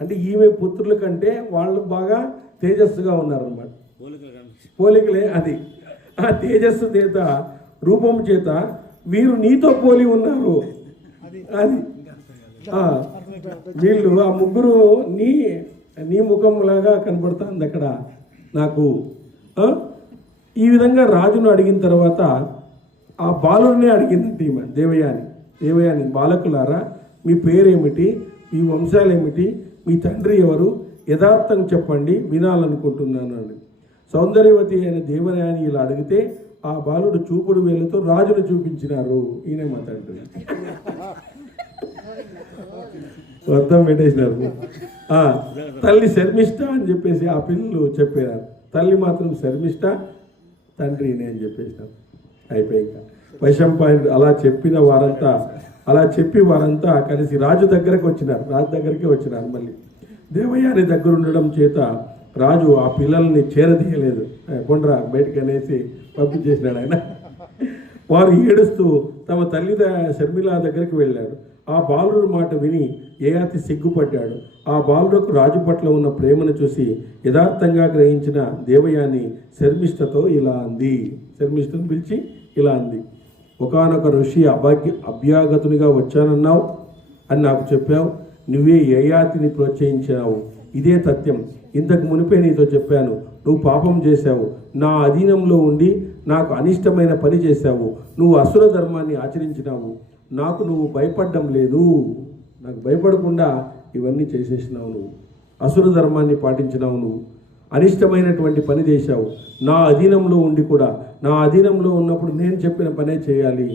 అంటే ఈమె పుత్రుల కంటే వాళ్ళు బాగా తేజస్సుగా ఉన్నారన్నమాట. పోలికలే అది. ఆ తేజస్సు చేత, రూపం చేత వీరు నీతో పోలి ఉన్నారు. అది వీళ్ళు ఆ ముగ్గురు నీ ముఖంలాగా కనబడుతుంది అక్కడ నాకు. ఈ విధంగా రాజును అడిగిన తర్వాత ఆ బాలుడినే అడిగిందంటే ఈమె దేవయాని, బాలకులారా, మీ పేరేమిటి, మీ వంశాలేమిటి, మీ తండ్రి ఎవరు, యథార్థం చెప్పండి, వినాలనుకుంటున్నాను అని. సౌందర్యవతి అయిన దేవయాని ఇలా అడిగితే ఆ బాలుడు చూపుడు వేలుతో రాజును చూపించినారు. ఈయన మా తండ్రి. మొత్తం పెట్టేసినారు. తల్లి శర్మిష్ఠ అని చెప్పేసి ఆ పిల్లలు చెప్పారు. తల్లి మాత్రం శర్మిష్ఠ, తండ్రి ఈయన అని చెప్పేసినారు. అయిపోయాక వైశంపాయనుడు అలా చెప్పి వారంతా కలిసి రాజు దగ్గరికి వచ్చినారు. మళ్ళీ దేవయాని దగ్గర ఉండడం చేత రాజు ఆ పిల్లల్ని చేరదీయలేదు. కొండ్రా బయటికి అనేసి పంపించేసినాడు ఆయన. వారు ఏడుస్తూ తమ తల్లి షర్మిల దగ్గరికి వెళ్ళాడు. ఆ బాలుడు మాట విని యయాతి సిగ్గుపడ్డాడు. ఆ బాలుడుకు రాజు పట్ల ఉన్న ప్రేమను చూసి యథార్థంగా గ్రహించిన దేవయాని శర్మిష్ఠతో ఇలా అంది. శర్మిష్ఠను పిలిచి ఇలా అంది. ఒకానొక ఋషి అభ్యాగతునిగా వచ్చానన్నావు అని నాకు చెప్పావు. నువ్వే యయాతిని ప్రోత్సహించావు. ఇదే తథ్యం. ఇంతకు మునిపే నీతో చెప్పాను. నువ్వు పాపం చేశావు, నా అధీనంలో ఉండి నాకు అనిష్టమైన పని చేశావు. నువ్వు అసుర ధర్మాన్ని ఆచరించినావు. నాకు నువ్వు భయపడడం లేదు. నాకు భయపడకుండా ఇవన్నీ చేసేసినావు. నువ్వు అసుర ధర్మాన్ని పాటించినావు. నువ్వు అనిష్టమైనటువంటి పని చేశావు. నా అధీనంలో ఉండి కూడా, నా అధీనంలో ఉన్నప్పుడు నేను చెప్పిన పనే చేయాలి.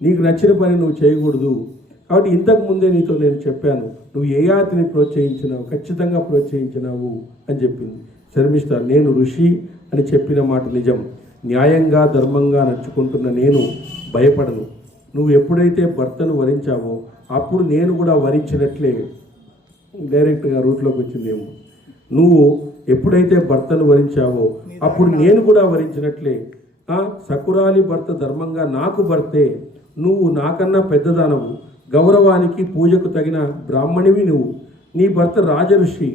నీకు నచ్చిన పని నువ్వు చేయకూడదు. కాబట్టి ఇంతకు ముందే నీతో నేను చెప్పాను. నువ్వు యయాతిని ప్రోత్సహించినావు, ఖచ్చితంగా ప్రోత్సహించినావు అని చెప్పింది. శర్మిష్ఠ, నేను ఋషి అని చెప్పిన మాట నిజం. న్యాయంగా ధర్మంగా నడుచుకుంటున్న నేను భయపడను. నువ్వు ఎప్పుడైతే భర్తను వరించావో అప్పుడు నేను కూడా వరించినట్లే. డైరెక్ట్గా రూట్లోకి వచ్చిందేమో. నువ్వు ఎప్పుడైతే భర్తను వరించావో అప్పుడు నేను కూడా వరించినట్లే. సకురాలి భర్త ధర్మంగా నాకు భర్తే. నువ్వు నాకన్నా పెద్దదానవు, గౌరవానికి పూజకు తగిన బ్రాహ్మణివి నువ్వు. నీ భర్త రాజఋషి,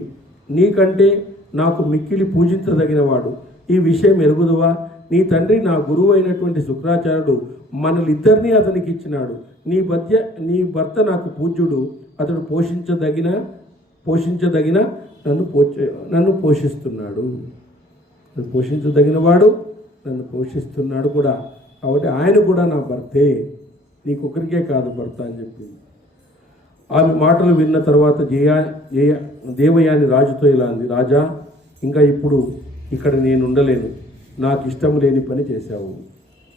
నీకంటే నాకు మిక్కిలి పూజించదగినవాడు. ఈ విషయం ఎరుగుదువా? నీ తండ్రి నా గురువు అయినటువంటి శుక్రాచార్యుడు మనలిద్దరినీ అతనికి ఇచ్చినాడు. నీ భర్త నాకు పూజ్యుడు, అతడు పోషించదగిన నన్ను పోషిస్తున్నాడు. పోషించదగినవాడు, నన్ను పోషిస్తున్నాడు కూడా. కాబట్టి ఆయన కూడా నా భర్తే, నీకొకరికే కాదు భర్త అని చెప్పింది. ఆమె మాటలు విన్న తర్వాత దేవయాని రాజుతో ఇలా అంది. రాజా, ఇంకా ఇప్పుడు ఇక్కడ నేను ఉండలేను. నాకు ఇష్టం లేని పని చేశావు.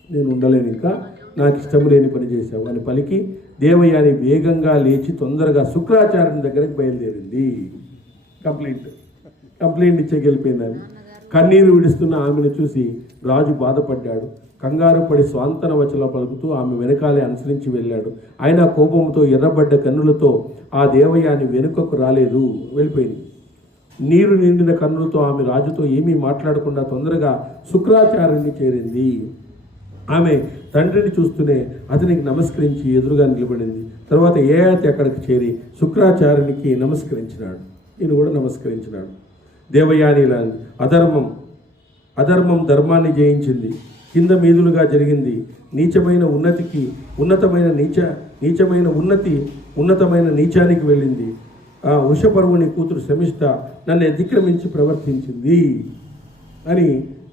నేను ఉండలేను, ఇంకా నాకు ఇష్టం లేని పని చేశావు అని పలికి దేవయాని వేగంగా లేచి తొందరగా శుక్రాచార్యుని దగ్గరికి బయలుదేరింది. కంప్లైంట్ ఇచ్చేకెళ్ళిపోయింది ఆమె. కన్నీరు విడుస్తున్న ఆమెను చూసి రాజు బాధపడ్డాడు. కంగారు పడి స్వాంతన వచన పలుకుతూ ఆమె వెనకాలే అనుసరించి వెళ్ళాడు. ఆయన కోపంతో ఎర్రబడ్డ కన్నులతో ఆ దేవయాని వెనుకకు రాలేదు, వెళ్ళిపోయింది. నీరు నిండిన కన్నులతో ఆమె రాజుతో ఏమీ మాట్లాడకుండా తొందరగా శుక్రాచార్యుని చేరింది. ఆమె తండ్రిని చూస్తూనే అతనికి నమస్కరించి ఎదురుగా నిలబడింది. తర్వాత యయాతి అక్కడికి చేరి శుక్రాచార్యునికి నమస్కరించినాడు. ఈయన కూడా నమస్కరించినాడు. దేవయాని అధర్మం ధర్మాన్ని జయించింది, కింద మీదులుగా జరిగింది. నీచమైన ఉన్నతికి నీచమైన ఉన్నతి ఉన్నతమైన నీచానికి వెళ్ళింది. ఆ వృషపర్వుని కూతురు శమిష్ట నన్ను అతిక్రమించి ప్రవర్తించింది అని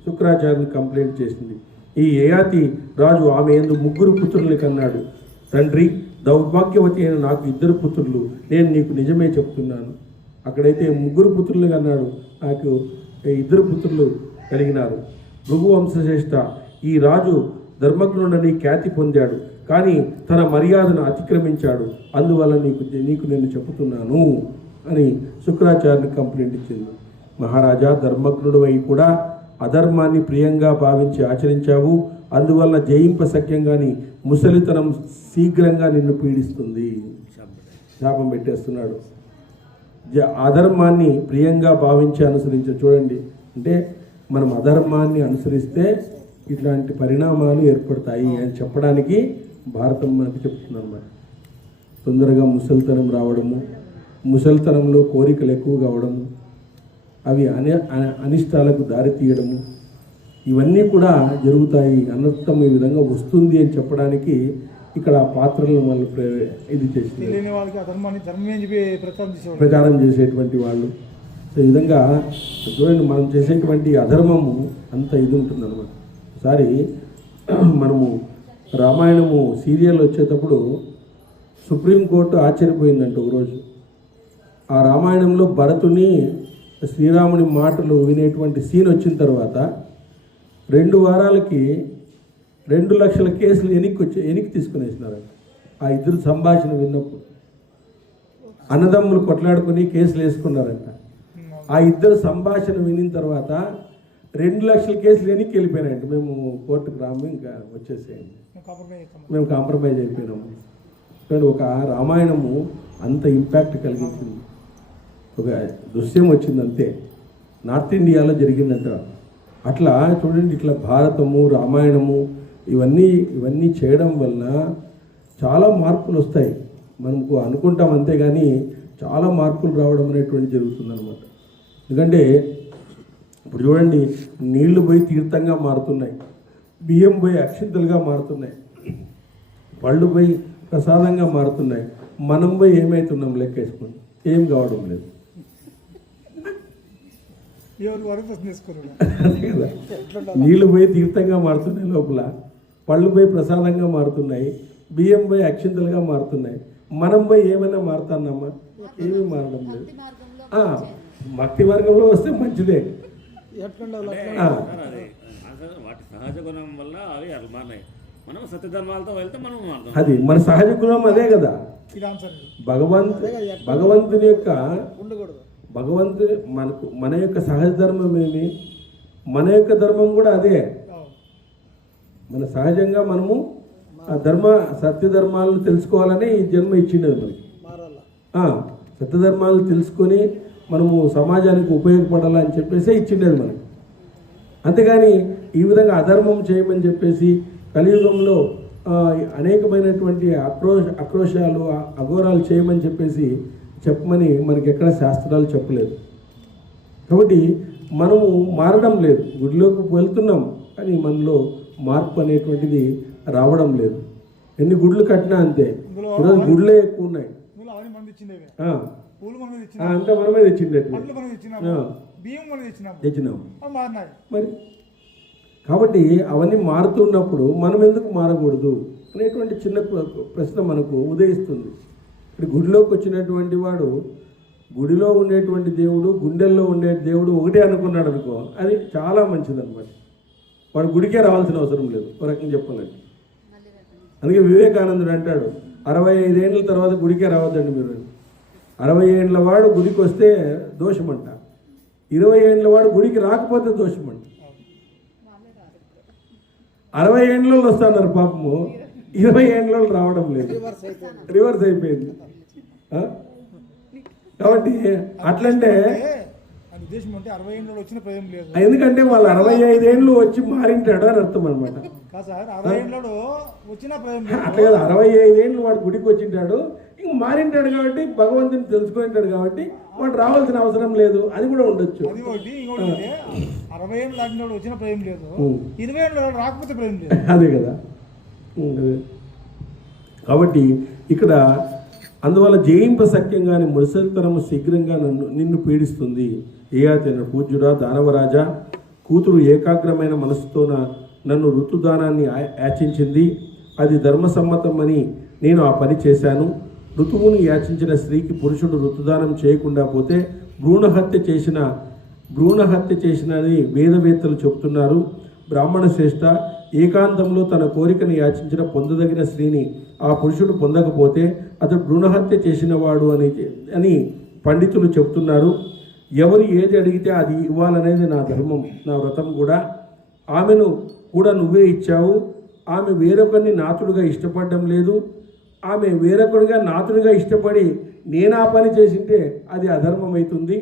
శుక్రాచార్యుని కంప్లైంట్ చేసింది. ఈ యయాతి రాజు ఆమె యందు 3 పుత్రుల్ని కన్నాడు. తండ్రి, దౌర్భాగ్యవతి అయిన నాకు 2 పుత్రులు, నేను నీకు నిజమే చెప్తున్నాను. అక్కడైతే 3 పుత్రులు కన్నాడు, నాకు 2 పుత్రులు కలిగినారు. భృగువంశశ్రేష్ఠ, ఈ రాజు ధర్మజ్ఞుడని ఖ్యాతి పొందాడు, కానీ తన మర్యాదను అతిక్రమించాడు. అందువల్ల నీకు నేను చెబుతున్నాను అని శుక్రాచార్యుని కంప్లైంట్ ఇచ్చింది. మహారాజా, ధర్మజ్ఞుడు అయి కూడా అధర్మాన్ని ప్రియంగా భావించి ఆచరించావు. అందువల్ల జయింపశక్యంగాని ముసలితనం శీఘ్రంగా నిన్ను పీడిస్తుంది. శాపం పెట్టేస్తున్నాడు. అధర్మాన్ని ప్రియంగా భావించి అనుసరించ. చూడండి, అంటే మనం అధర్మాన్ని అనుసరిస్తే ఇట్లాంటి పరిణామాలు ఏర్పడతాయి అని చెప్పడానికి భారతం మనకు చెప్తుంది అన్నమాట. తొందరగా ముసలితనం రావడము, ముసలితనంలో కోరికలు ఎక్కువ కావడము, అవి అనిష్టాలకు దారి తీయడము, ఇవన్నీ కూడా జరుగుతాయి. అనర్థం ఈ విధంగా వస్తుంది అని చెప్పడానికి ఇక్కడ పాత్రలను వాళ్ళు ఇది చేసింది, ప్రచారం చేసేటువంటి వాళ్ళు. ఈ విధంగా చూడండి, మనం చేసేటువంటి అధర్మము అంత ఇది ఉంటుంది అన్నమాట. ఒకసారి మనము రామాయణము సీరియల్ వచ్చేటప్పుడు సుప్రీంకోర్టు ఆశ్చర్యపోయిందంట ఒకరోజు. ఆ రామాయణంలో భరతుని శ్రీరాముని మాటలు వినేటువంటి సీన్ వచ్చిన తర్వాత 2 వారాలకి 2 లక్షల కేసులు వెనక్కి తీసుకునేసినారంట. ఆ 2 సంభాషణ విన్నప్పుడు అన్నదమ్ములు కొట్లాడుకుని కేసులు వేసుకున్నారంట. ఆ 2 సంభాషణ వినిన తర్వాత 2 లక్షల కేసులు వెనక్కి వెళ్ళిపోయినాయంట. మేము కోర్టుకు రాము, ఇంకా వచ్చేసేయండి, మేము కాంప్రమైజ్ అయిపోయినాము. కానీ ఒక రామాయణము అంత ఇంపాక్ట్ కలిగించింది, ఒక దృశ్యం వచ్చింది అంతే. నార్త్ ఇండియాలో జరిగిందంట. అట్లా చూడండి, ఇట్లా భారతము, రామాయణము ఇవన్నీ చేయడం వలన చాలా మార్పులు వస్తాయి. మనకు అనుకుంటాం అంతేగాని చాలా మార్పులు రావడం అనేటువంటి జరుగుతుంది అనమాట. ఎందుకంటే ఇప్పుడు చూడండి, నీళ్లు పోయి తీర్థంగా మారుతున్నాయి, బియ్యం పోయి అక్షింతలుగా మారుతున్నాయి, పళ్ళు పోయి ప్రసాదంగా మారుతున్నాయి. మనం పోయి ఏమవుతున్నాం లెక్కేసుకోండి, ఏం కావడం లేదు. నీళ్లు పోయి తీర్థంగా మారుతున్నాయి, లోపల పళ్ళు పోయి ప్రసాదంగా మారుతున్నాయి, బియ్యం పోయి అక్షింతలుగా మారుతున్నాయి. మనం పోయి ఏమైనా మారుతానమ్మా? ఏమీ మారడం లేదు. భక్తి మార్గంలో వస్తే మంచిదే. వాటి సహజ గుణం వల్ల అవి అలా మారినాయి. మనం సత్యధర్మాలతో వెళ్తే మనం అది మన సహజ గుణం అదే కదా. భగవంతుని యొక్క మన యొక్క సహజ ధర్మం ఏమి, మన యొక్క ధర్మం కూడా అదే. మన సహజంగా మనము ఆ సత్యధర్మాలను తెలుసుకోవాలని ఈ జన్మ ఇచ్చిండదు మనకి. సత్యధర్మాలను తెలుసుకొని మనము సమాజానికి ఉపయోగపడాలని చెప్పేసి ఇచ్చిండేది మనకి. అంతేగాని ఈ విధంగా అధర్మం చేయమని చెప్పేసి కలియుగంలో అనేకమైనటువంటి ఆక్రోశాలు అఘోరాలు చేయమని చెప్పేసి చెప్పమని మనకి ఎక్కడ శాస్త్రాలు చెప్పలేదు. కాబట్టి మనము మారడం లేదు. గుడిలోకి వెళ్తున్నాం కానీ మనలో మార్పు అనేటువంటిది రావడం లేదు. ఎన్ని గుడ్లు కట్టినా అంతే. ఈరోజు గుడ్లే ఎక్కువ ఉన్నాయి, అంతా మనమే తెచ్చినాం మరి. కాబట్టి అవన్నీ మారుతున్నప్పుడు మనం ఎందుకు మారకూడదు అనేటువంటి చిన్న ప్రశ్న మనకు ఉదయిస్తుంది. ఇప్పుడు గుడిలోకి వచ్చినటువంటి వాడు గుడిలో ఉండేటువంటి దేవుడు, గుండెల్లో ఉండే దేవుడు ఒకటే అనుకున్నాడు అనుకో, అది చాలా మంచిదన్నమాట. వాడు గుడికే రావాల్సిన అవసరం లేదు, ఒక రకంగా చెప్పాలంటే. అందుకే వివేకానందుడు అంటాడు, 65 ఏళ్ళ తర్వాత గుడికే రావద్దండి మీరు. 60 ఏళ్ళ వాడు గుడికి వస్తే దోషమంట, 20 ఏళ్ళ వాడు గుడికి రాకపోతే దోషమంట. 60 ఏండ్లలో వస్తున్నారు పాపము, 20 ఏండ్లలో రావడం లేదు, రివర్స్ అయిపోయింది. కాబట్టి అట్లంటే ఉద్దేశం అంటే 60 ఏళ్ళు వచ్చిన ప్రయోజనం లేదు. ఎందుకంటే వాళ్ళు 65 ఏళ్ళు వచ్చి మారింటాడు అని అర్థం అనమాట. కాదు సార్, 60 ఏళ్ళు వచ్చిన ప్రయోజనం అట్లా కదా, 65 ఏళ్ళు వాడు గుడికి వచ్చింటాడు, ఇంక మారింటాడు కాబట్టి భగవంతుని తెలుసుకుంటాడు కాబట్టి వాడు రావాల్సిన అవసరం లేదు. అది కూడా ఉండొచ్చు. అది ఒకటి. ఇంకోటి 60 ఏళ్ళు దాటిన వాడు వచ్చిన ప్రయోజనం లేదు, 20 ఏళ్ళు రాకపోతే ప్రయోజనం లేదు. అదే కదా. కాబట్టి ఇక్కడ అందువల్ల జయింప సఖ్యంగాని ముసలితనము శీఘ్రంగా నిన్ను పీడిస్తుంది. ఏయాతిన పూజ్యుడా దానవరాజా, కూతురు ఏకాగ్రమైన మనసుతో నన్ను ఋతుదానాన్ని యాచించింది. అది ధర్మసమ్మతమని నేను ఆ పని చేశాను. ఋతువును యాచించిన స్త్రీకి పురుషుడు ఋతుదానం చేయకుండా పోతే భ్రూణహత్య చేసినని వేదవేత్తలు చెబుతున్నారు. బ్రాహ్మణ శ్రేష్ఠ, ఏకాంతంలో తన కోరికను యాచించిన పొందదగిన స్త్రీని ఆ పురుషుడు పొందకపోతే అతడు భ్రూణహత్య చేసినవాడు అని పండితులు చెబుతున్నారు. ఎవరు ఏది అడిగితే అది ఇవ్వాలనేది నా ధర్మం, నా వ్రతం కూడా. ఆమెను కూడా నువ్వే ఇచ్చావు. ఆమె వేరొకరిని నాతుడుగా ఇష్టపడడం లేదు. ఆమె వేరొకరిగా నాతుడిగా ఇష్టపడి నేను ఆ పని చేసింటే అది అధర్మం అవుతుంది.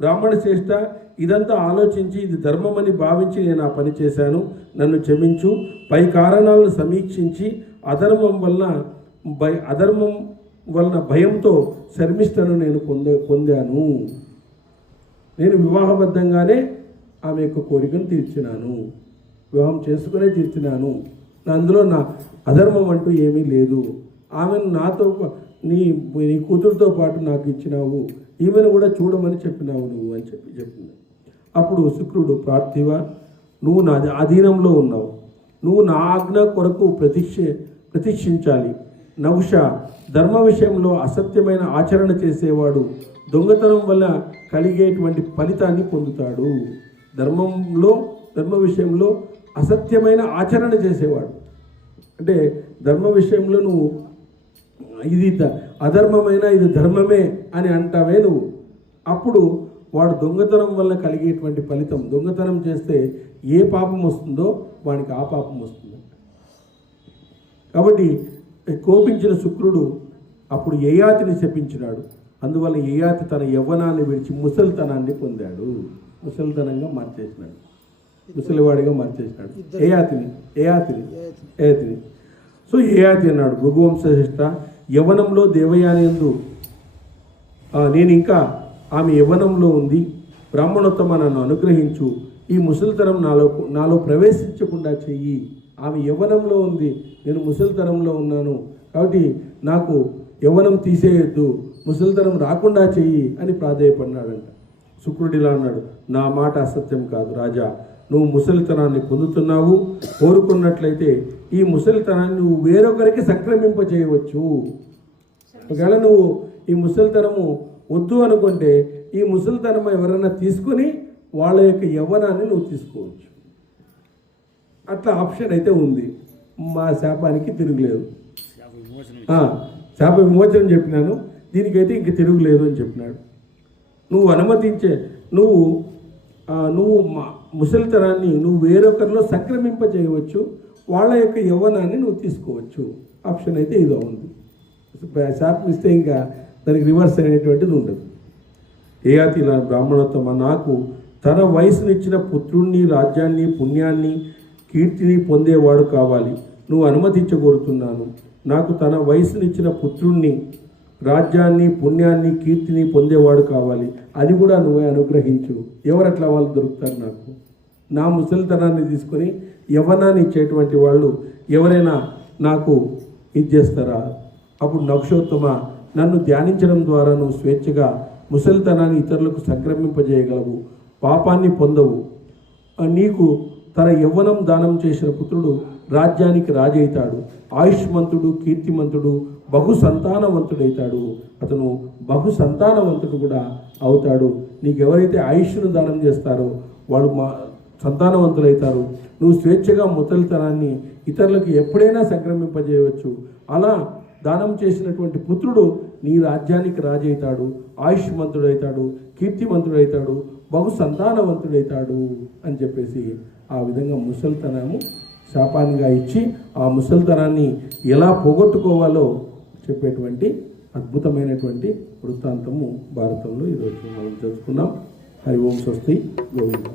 బ్రాహ్మణ శ్రేష్ఠ, ఇదంతా ఆలోచించి ఇది ధర్మమని భావించి నేను ఆ పని చేశాను, నన్ను క్షమించు. పై కారణాలను సమీక్షించి అధర్మం వలన భయంతో శర్మిష్టను నేను పొందాను. నేను వివాహబద్ధంగానే ఆమె యొక్క కోరికను తీర్చినాను, వివాహం చేసుకునే తీర్చినాను. అందులో నా అధర్మం అంటూ ఏమీ లేదు. ఆమెను నాతో నీ కూతురుతో పాటు నాకు ఇచ్చినావు, ఈమెను కూడా చూడమని చెప్పినావు నువ్వు అని చెప్పింది. అప్పుడు శుక్రుడు, పార్థివ, నువ్వు నా అధీనంలో ఉన్నావు, నువ్వు నా ఆజ్ఞ కొరకు ప్రతీక్షించాలి. నహుష, ధర్మ విషయంలో అసత్యమైన ఆచరణ చేసేవాడు దొంగతనం వల్ల కలిగేటువంటి ఫలితాన్ని పొందుతాడు. ధర్మ విషయంలో అసత్యమైన ఆచరణ చేసేవాడు అంటే ధర్మ విషయంలో నువ్వు ఇది అధర్మమైన ఇది ధర్మమే అని అంటావే నువ్వు, అప్పుడు వాడు దొంగతనం వల్ల కలిగేటువంటి ఫలితం, దొంగతనం చేస్తే ఏ పాపం వస్తుందో వానికి ఆ పాపం వస్తుంది. కాబట్టి కోపించిన శుక్రుడు అప్పుడు యయాతిని శపించినాడు. అందువల్ల యయాతి తన యవ్వనాన్ని విడిచి ముసలితనాన్ని పొందాడు, ముసలితనంగా మార్చేసినాడు, ముసలివాడిగా మార్చేసినాడు యయాతిని. సో యయాతి అన్నాడు, భృగువంశిష్ట, యవ్వనంలో దేవయానందు నేను ఇంకా ఆమె యవ్వనంలో ఉంది, బ్రాహ్మణోత్తమ నన్ను అనుగ్రహించు, ఈ ముసలితనం నాలో ప్రవేశించకుండా చెయ్యి. ఆమె యవ్వనంలో ఉంది, నేను ముసలితనంలో ఉన్నాను, కాబట్టి నాకు యవ్వనం తీసేయొద్దు, ముసలితనం రాకుండా చెయ్యి అని ప్రాధేయపడినాడంట. శుక్రుడిలా అన్నాడు, నా మాట అసత్యం కాదు రాజా, నువ్వు ముసలితనాన్ని పొందుతున్నావు, కోరుకున్నట్లయితే ఈ ముసలితనాన్ని నువ్వు వేరొకరికి సంక్రమింపజేయవచ్చు. ఒకవేళ నువ్వు ఈ ముసలితనము వద్దు అనుకుంటే ఈ ముసలితనం ఎవరైనా తీసుకొని వాళ్ళ యొక్క యవ్వనాన్ని నువ్వు తీసుకోవచ్చు. అట్లా ఆప్షన్ అయితే ఉంది. మా శాపానికి తిరుగులేదు, శాప విమోచనం చెప్పినాను, దీనికైతే ఇంక తిరుగులేదు అని చెప్పినాడు. నువ్వు అనుమతించే నువ్వు ముసలితనాన్ని నువ్వు వేరొకరిలో సంక్రమింపజేయవచ్చు, వాళ్ళ యొక్క యవ్వనాన్ని నువ్వు తీసుకోవచ్చు. ఆప్షన్ అయితే ఇదో ఉంది. శాపం ఇస్తే ఇంకా దానికి రివర్స్ అనేటువంటిది ఉండదు. యయాతి బ్రాహ్మణోత్తమ, నాకు తన వయసునిచ్చిన పుత్రుణ్ణి, రాజ్యాన్ని, పుణ్యాన్ని, కీర్తిని పొందేవాడు కావాలి, నువ్వు అనుమతించగోరుతున్నాను. నాకు తన వయసునిచ్చిన పుత్రుణ్ణి, రాజ్యాన్ని, పుణ్యాన్ని, కీర్తిని పొందేవాడు కావాలి, అది కూడా నువ్వే అనుగ్రహించు. ఎవరట్లా వాళ్ళు దొరుకుతారు నాకు? నా ముసలితనాన్ని తీసుకొని యవ్వనాన్ని ఇచ్చేటువంటి వాళ్ళు ఎవరైనా నాకు ఇది చేస్తారా? అప్పుడు నక్షోత్తమ, నన్ను ధ్యానించడం ద్వారా నువ్వు స్వేచ్ఛగా ముసలితనాన్ని ఇతరులకు సంక్రమింపజేయగలవు, పాపాన్ని పొందవు. నీకు తన యవ్వనం దానం చేసిన పుత్రుడు రాజ్యానికి రాజైతాడు, ఆయుష్మంతుడు, కీర్తిమంతుడు, బహు సంతానవంతుడైతాడు. అతను బహు సంతానవంతుడు కూడా అవుతాడు. నీకు ఎవరైతే ఆయుష్ను దానం చేస్తారో వాళ్ళు సంతానవంతులైతారు. నువ్వు స్వేచ్ఛగా ముసలితనాన్ని ఇతరులకు ఎప్పుడైనా సంక్రమింపజేయవచ్చు. అలా దానం చేసినటువంటి పుత్రుడు నీ రాజ్యానికి రాజైతాడు, ఆయుష్మంతుడైతాడు, కీర్తిమంతుడైతాడు, బహు సంతానవంతుడైతాడు అని చెప్పేసి ఆ విధంగా ముసలితనము శాపాన్నిగా ఇచ్చి ఆ ముసలితనాన్ని ఎలా పోగొట్టుకోవాలో చెప్పేటువంటి అద్భుతమైనటువంటి వృత్తాంతము భారతంలో ఈరోజు మనం తెలుసుకున్నాం. హరి ఓం స్వస్తి గోవింద.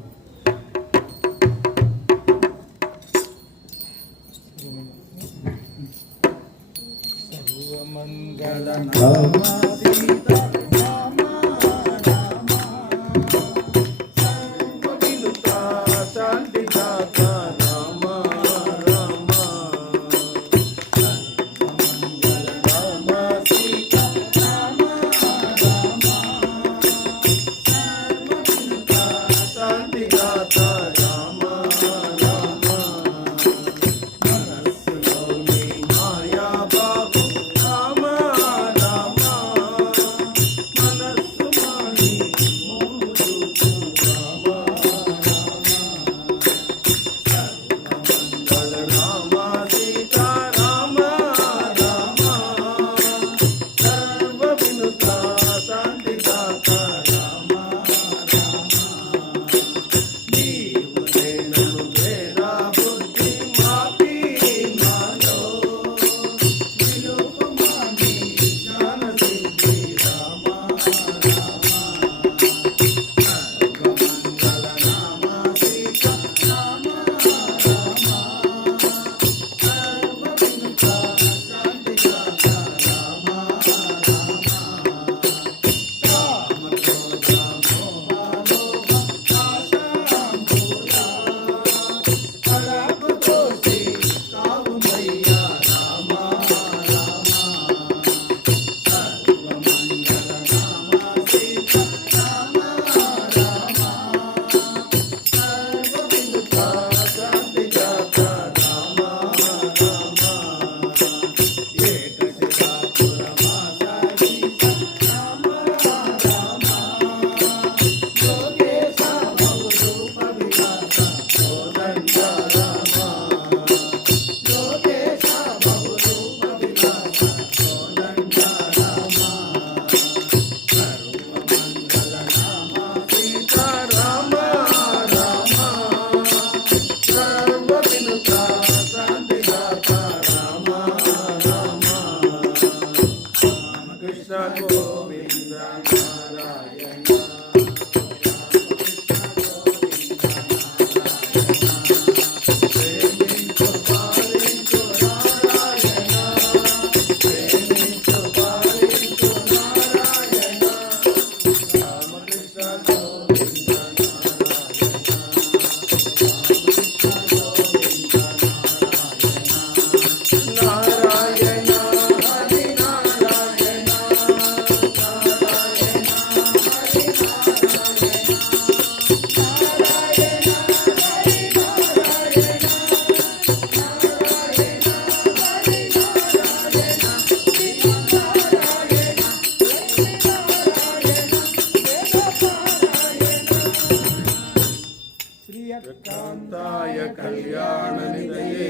కాంతాయ కళ్యాణ నిదయే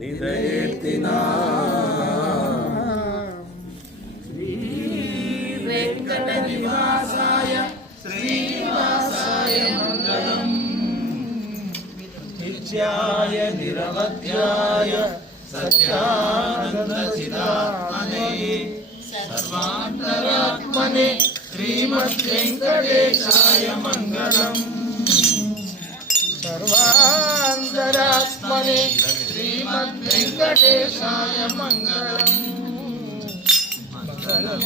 నిదయేర్తినా శ్రీ వెంకట నివాసాయ శ్రీనివాసాయ మంగళం నిత్యాయ నిరవధ్యాయ సత్యానంద చిదాత్మనే సర్వాంతరాత్మనే శ్రీమద్ వెంకటేశాయ మంగళం సర్వాంతరాత్మనే శ్రీమద్ వెంకటేశాయ మంగళం మంగళం.